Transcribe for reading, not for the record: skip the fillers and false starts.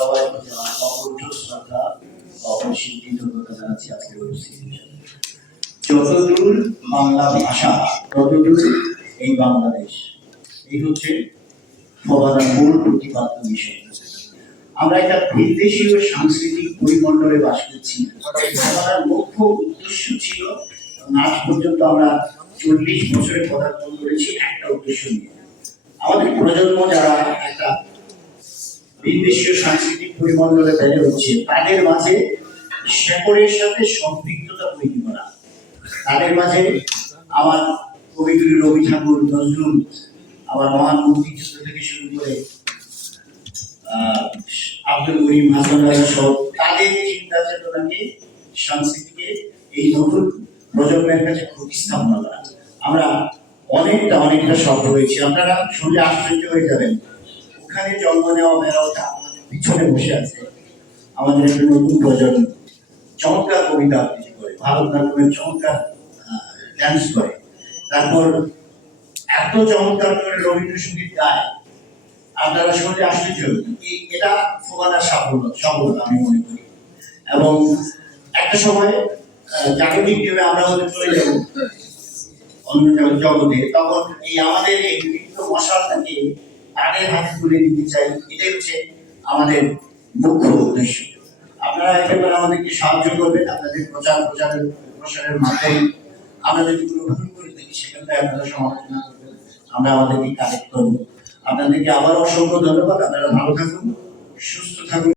সবাই প্রতি আমার অকুণ্ঠ শ্রদ্ধা অপরিসীম কৃতজ্ঞতা জানাচ্ছি আজকের উপস্থিতির জন্য। যতদূর বাংলা ভাষা ততদূর এই বাংলাদেশ, এই হচ্ছে ফোবারার মূল প্রতিপাদ্য বিষয়। আমরা একটা বিদেশীয় সাংস্কৃতিক পরিমণ্ডলে বাস করছি। ফোবারার মুখ্য উদ্দেশ্য ছিল, আজ পর্যন্ত আমরা 40 বছরে পদার্পণ করেছি একটা উদ্দেশ্য নিয়ে। আমাদের প্রজন্ম যারা একটা বিদেশীয় সাংস্কৃতিক পরিমণ্ডলে বেড়ে হচ্ছে, তাদের মাঝে শেকড়ের সাথে সম্পৃক্ততা তৈরি করা, তাদের মাঝে আমার কবিগুরু রবি ঠাকুর, নজরুল, আমার মহান মুক্তিযুদ্ধ থেকে শুরু করে আব্দুল করিম, হাসান রাজা সহ তাদের চিন্তা চেতনাকে, সংস্কৃতিকে এই নতুন প্রজন্মের কাছে প্রতিস্থাপন করা। আমরা অনেকটা সফল হয়েছি। আপনারা শুনলে আশ্চর্য হয়ে যাবেন, ওখানে জন্ম নেওয়া মেয়েরাওটা আমাদের পিছনে বসে আছে। আমাদের একটা নতুন প্রজন্ম চমৎকার কবিতা আবৃত্তি করে, ভারতনাট্যমের চমৎকার ডান্স করে, তারপর এত চমৎকার করে রবীন্দ্রসঙ্গীত গায়, আপনারা শুনলে আশ্চর্য হবেন। এটা ফোবারার সফলতা আমি মনে করি। এবং একটা সময় জাগতিক ভাবে আমরা হয়তো চলে যাব অন্য জগতে, তখন এই আমাদের এই বিভিন্ন মশালটাকে তাদের হাতে তুলে দিতে চাই। এটাই হচ্ছে আমাদের মুখ্য উদ্দেশ্য। আপনারা একেবারে আমাদেরকে সাহায্য করবেন, আপনাদের প্রসারের মাধ্যমে আমরা যদি কোনো ভুল করে থাকি সেখানটায় আপনারা সমালোচনা করবেন, আমরা আমাদেরকে কারেক্ট করবো। আপনাদেরকে আবার অসংখ্য ধন্যবাদ। আপনারা ভালো থাকুন, সুস্থ থাকুন।